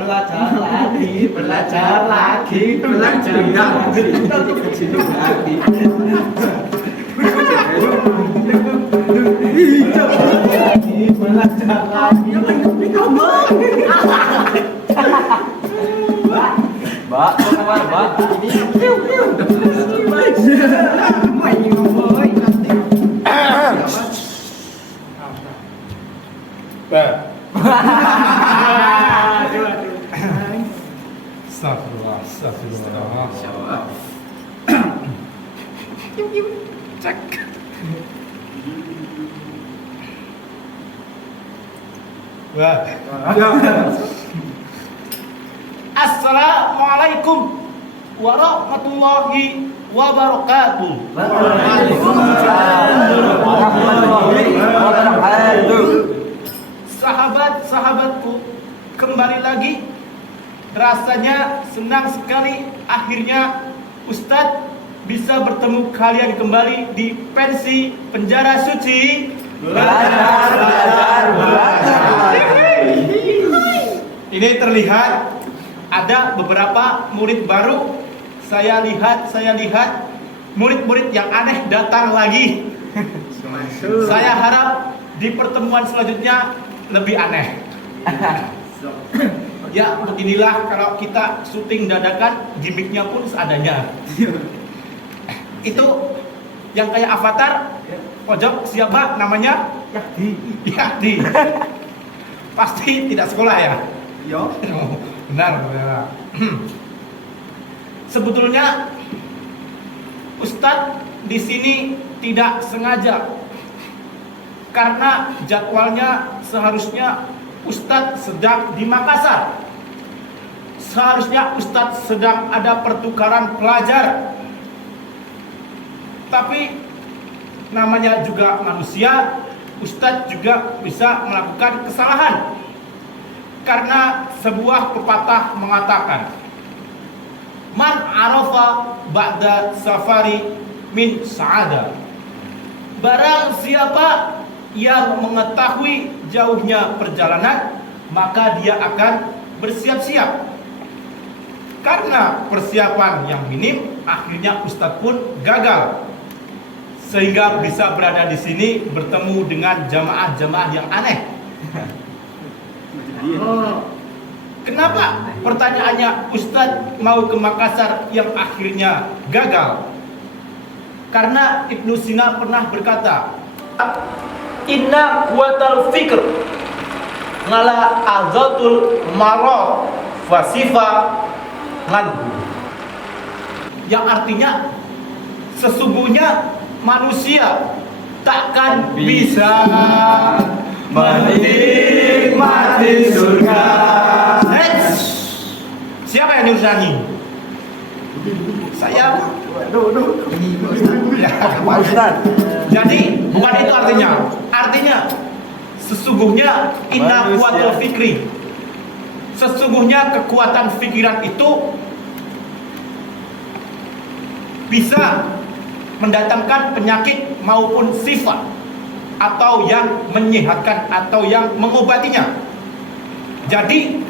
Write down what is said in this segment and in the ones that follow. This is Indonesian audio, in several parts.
belajar lagi, belajar lagi, belajar lagi. Belajar lagi. Mbak, kemana Mbak? Astagfirullah, astagfirullah. Cek. Assalamualaikum warahmatullahi wabarakatuh. Sahabat-sahabatku, kembali lagi. Rasanya senang sekali akhirnya Ustadz bisa bertemu kalian kembali di pensi penjara suci. Belajar. Ini terlihat ada beberapa murid baru. Saya lihat murid-murid yang aneh datang lagi. Saya harap di pertemuan selanjutnya lebih aneh. Ya, beginilah kalau kita syuting dadakan, gimmicknya pun seadanya. Itu yang kayak Avatar, pojok siapa namanya? Yahdi. Pasti tidak sekolah ya? Iya. Benar. Sebetulnya Ustadz di sini tidak sengaja, karena jadwalnya seharusnya Ustadz sedang di Makassar. Seharusnya Ustadz sedang ada pertukaran pelajar. Tapi namanya juga manusia, Ustadz juga bisa melakukan kesalahan. Karena sebuah pepatah mengatakan, Man arafa ba'da safari min sa'ada. Barang siapa yang mengetahui jauhnya perjalanan, maka dia akan bersiap-siap. Karena persiapan yang minim, akhirnya Ustadz pun gagal, sehingga bisa berada di sini bertemu dengan jamaah-jamaah yang aneh. Kenapa? Pertanyaannya, Ustadz mau ke Makassar yang akhirnya gagal. Karena Ibnu Sina pernah berkata, Inna kuatal fikr ngala azatul marah fasifa nganhu. Yang artinya, sesungguhnya manusia takkan bisa menikmati surga. Siapa yang nyuruh nyanyi? Saya. Ya, Ustaz. Jadi bukan itu artinya. Artinya sesungguhnya inna kuatul fikri. Sesungguhnya kekuatan pikiran itu bisa mendatangkan penyakit maupun sifat, atau yang menyehatkan atau yang mengobatinya. Jadi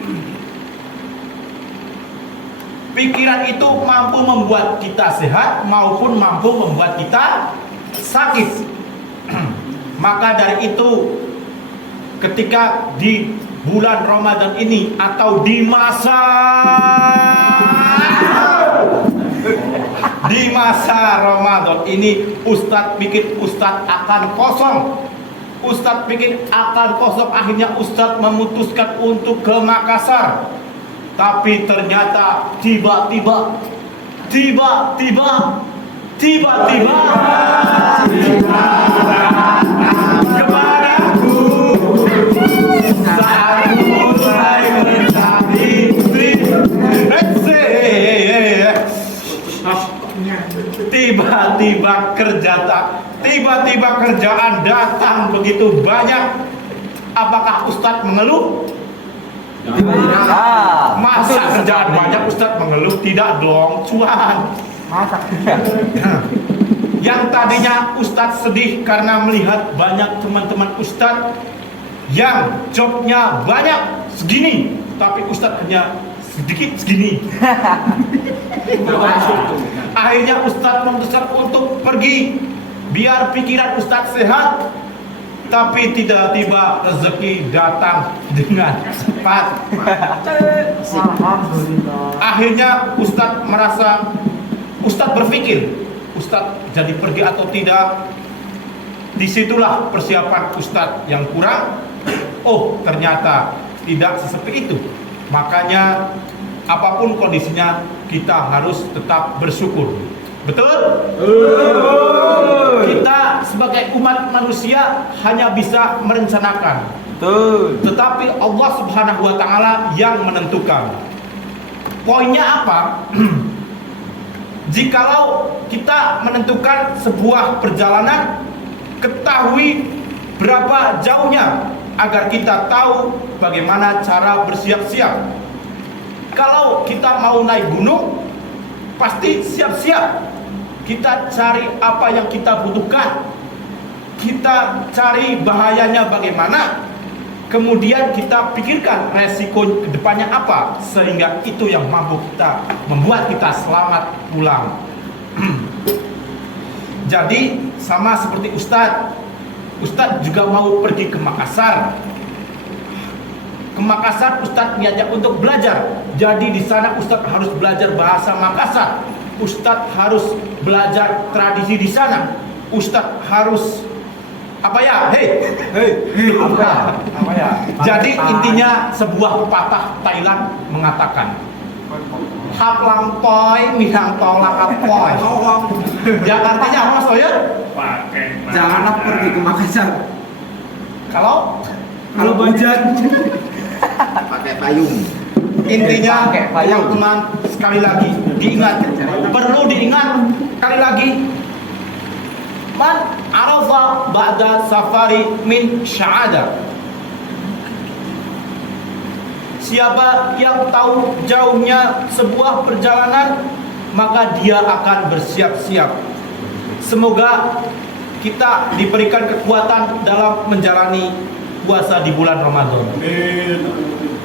pikiran itu mampu membuat kita sehat maupun mampu membuat kita sakit. Maka dari itu, ketika di bulan Ramadan ini atau di masa Ramadan ini, Ustadz pikir Ustadz akan kosong. Ustadz pikir akan kosong, akhirnya Ustadz memutuskan untuk ke Makassar. Tapi ternyata tiba-tiba kepadaku saat mulai mencari tiba-tiba kerjaan datang begitu banyak. Apakah Ustadz mengeluh? Masa kerjaan banyak Ustadz mengeluh? Tidak dong, cuan. Yang tadinya Ustadz sedih karena melihat banyak teman-teman Ustadz yang jobnya banyak segini, tapi Ustadz hanya sedikit segini. Akhirnya Ustadz memutuskan untuk pergi biar pikiran Ustadz sehat, tapi tiba-tiba rezeki datang dengan cepat. Akhirnya Ustadz berpikir, Ustadz jadi pergi atau tidak. Disitulah persiapan Ustadz yang kurang. Oh, ternyata tidak sesepi itu. Makanya apapun kondisinya kita harus tetap bersyukur. Betul? Kita sebagai umat manusia hanya bisa merencanakan. Betul. Tetapi Allah Subhanahu wa taala yang menentukan. Poinnya apa? Jikalau kita menentukan sebuah perjalanan, ketahui berapa jauhnya agar kita tahu bagaimana cara bersiap-siap. Kalau kita mau naik gunung, pasti siap-siap. Kita cari apa yang kita butuhkan. Kita cari bahayanya bagaimana. Kemudian kita pikirkan resiko kedepannya apa, sehingga itu yang mampu membuat kita selamat pulang. Jadi sama seperti Ustadz juga mau pergi ke Makassar. Ke Makassar Ustadz diajak untuk belajar. Jadi di sana Ustadz harus belajar bahasa Makassar. Ustadz harus belajar tradisi di sana. Ustadz harus apa ya? Jadi intinya sebuah pepatah Thailand mengatakan, Haplang poi, minang tolak apoy. Yang artinya apa Mas Toyot? Janganlah pergi ke Makassar. Kalau hujan pakai payung. intinya teman-teman sekali lagi perlu diingat sekali lagi, man arafa ba'da safari min sya'ada. Siapa yang tahu jauhnya sebuah perjalanan, maka dia akan bersiap-siap. Semoga kita diberikan kekuatan dalam menjalani puasa di bulan Ramadan.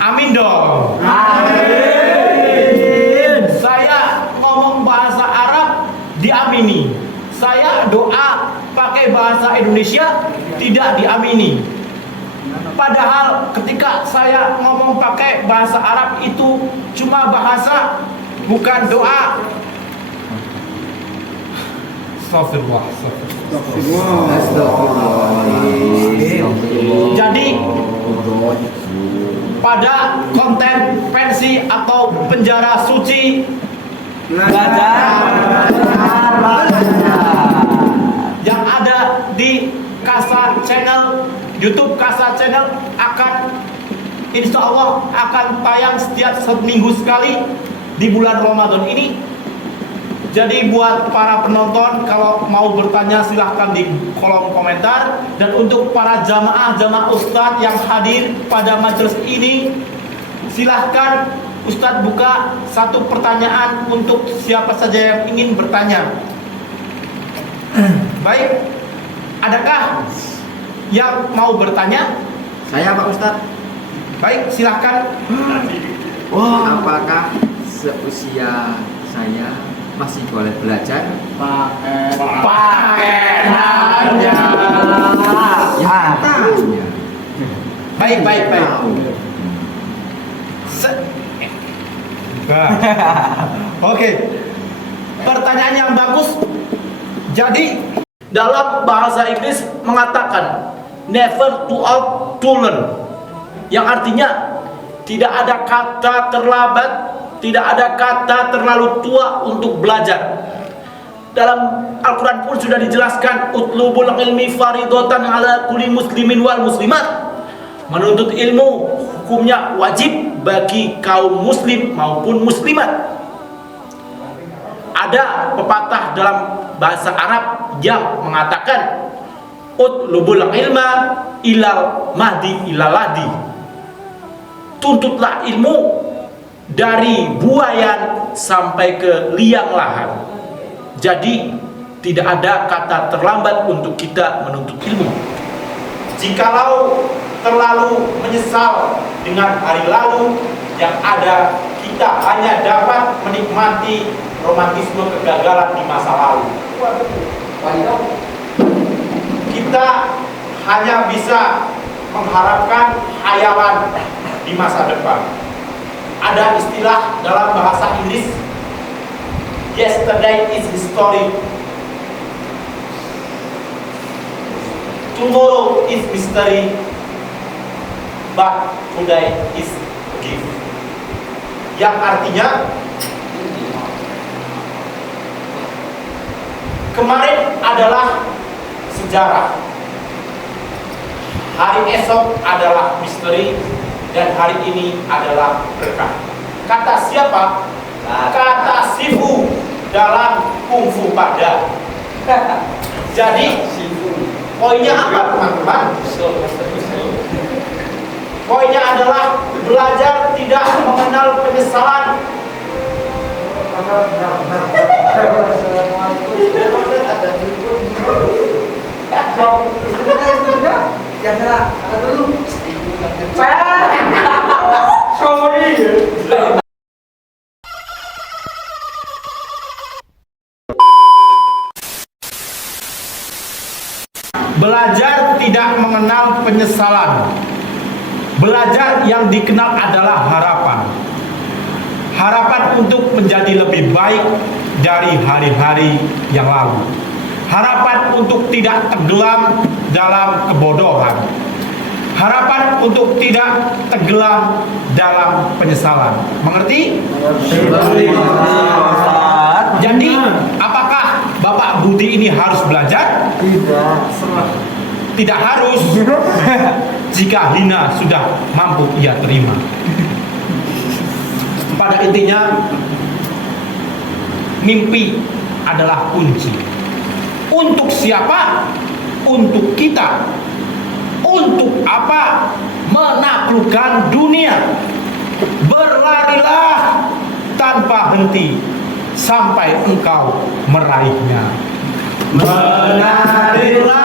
Amin dong. Amin. Saya ngomong bahasa Arab diamini. Saya doa pakai bahasa Indonesia tidak diamini. Padahal ketika saya ngomong pakai bahasa Arab itu cuma bahasa, bukan doa. Astagfirullah. Jadi pada konten pensi atau penjara suci, belajar yang ada di Kasa Channel, YouTube Kasa Channel akan insya Allah akan tayang setiap seminggu sekali di bulan Ramadan ini. Jadi buat para penonton, kalau mau bertanya silahkan di kolom komentar. Dan untuk para jamaah Ustadz yang hadir pada majelis ini, silahkan Ustadz buka satu pertanyaan untuk siapa saja yang ingin bertanya. Baik, adakah yang mau bertanya? Saya Pak Ustadz. Baik, silahkan. Apakah seusia saya masih boleh belajar? Pakai nanya. Ya, tanya. Baik. Oke. Pertanyaan yang bagus. Jadi dalam bahasa Inggris mengatakan never too old to learn, yang artinya tidak ada kata terlambat, tidak ada kata terlalu tua untuk belajar. Dalam Al-Quran pun sudah dijelaskan, utlubul ilmi faridotan ala kulli muslimin wal muslimat. Menuntut ilmu hukumnya wajib bagi kaum muslim maupun muslimat. Ada pepatah dalam bahasa Arab yang mengatakan utlubul ilma ilal mahdi ilaladi. Tuntutlah ilmu dari buayan sampai ke liang lahat. Jadi tidak ada kata terlambat untuk kita menuntut ilmu. Jikalau terlalu menyesal dengan hari lalu, yang ada, kita hanya dapat menikmati romantisme kegagalan di masa lalu. Kita hanya bisa mengharapkan hayalan di masa depan. Ada istilah dalam bahasa Inggris, yesterday is history, tomorrow is mystery, but today is a gift. Yang artinya kemarin adalah sejarah, hari esok adalah misteri, dan hari ini adalah berkah. Kata siapa? Kata Sifu dalam Kung Fu Panda. Jadi poinnya apa teman-teman? Poinnya adalah belajar tidak mengenal penyesalan. Belajar tidak mengenal penyesalan. Belajar yang dikenal adalah harapan. Harapan untuk menjadi lebih baik dari hari-hari yang lalu. Harapan untuk tidak tenggelam dalam kebodohan. Harapan untuk tidak tenggelam dalam penyesalan. Mengerti? Jadi, apakah Bapak Budi ini harus belajar? Tidak. Tidak harus. Jika hina sudah mampu ia terima. Pada intinya, mimpi adalah kunci. Untuk siapa? Untuk kita. Untuk apa? Menaklukkan dunia. Berlarilah tanpa henti sampai engkau meraihnya. Menarilah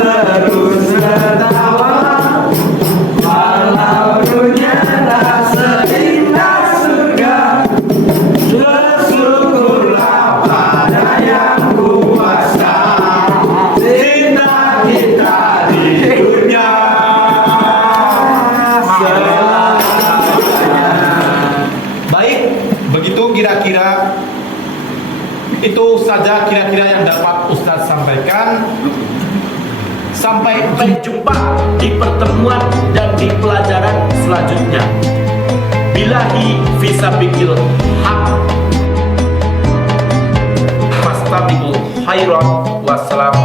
dan terus tertawa, walau dunia tak seindah surga. Bersyukurlah pada yang kuasa, cinta kita di dunia. Baik, begitu kira-kira. Itu saja kira-kira yang dapat Ustadz sampaikan. Sampai berjumpa di pertemuan dan di pelajaran selanjutnya. Billahi fisabilil haq. Fastabiqul khairat. Wassalam.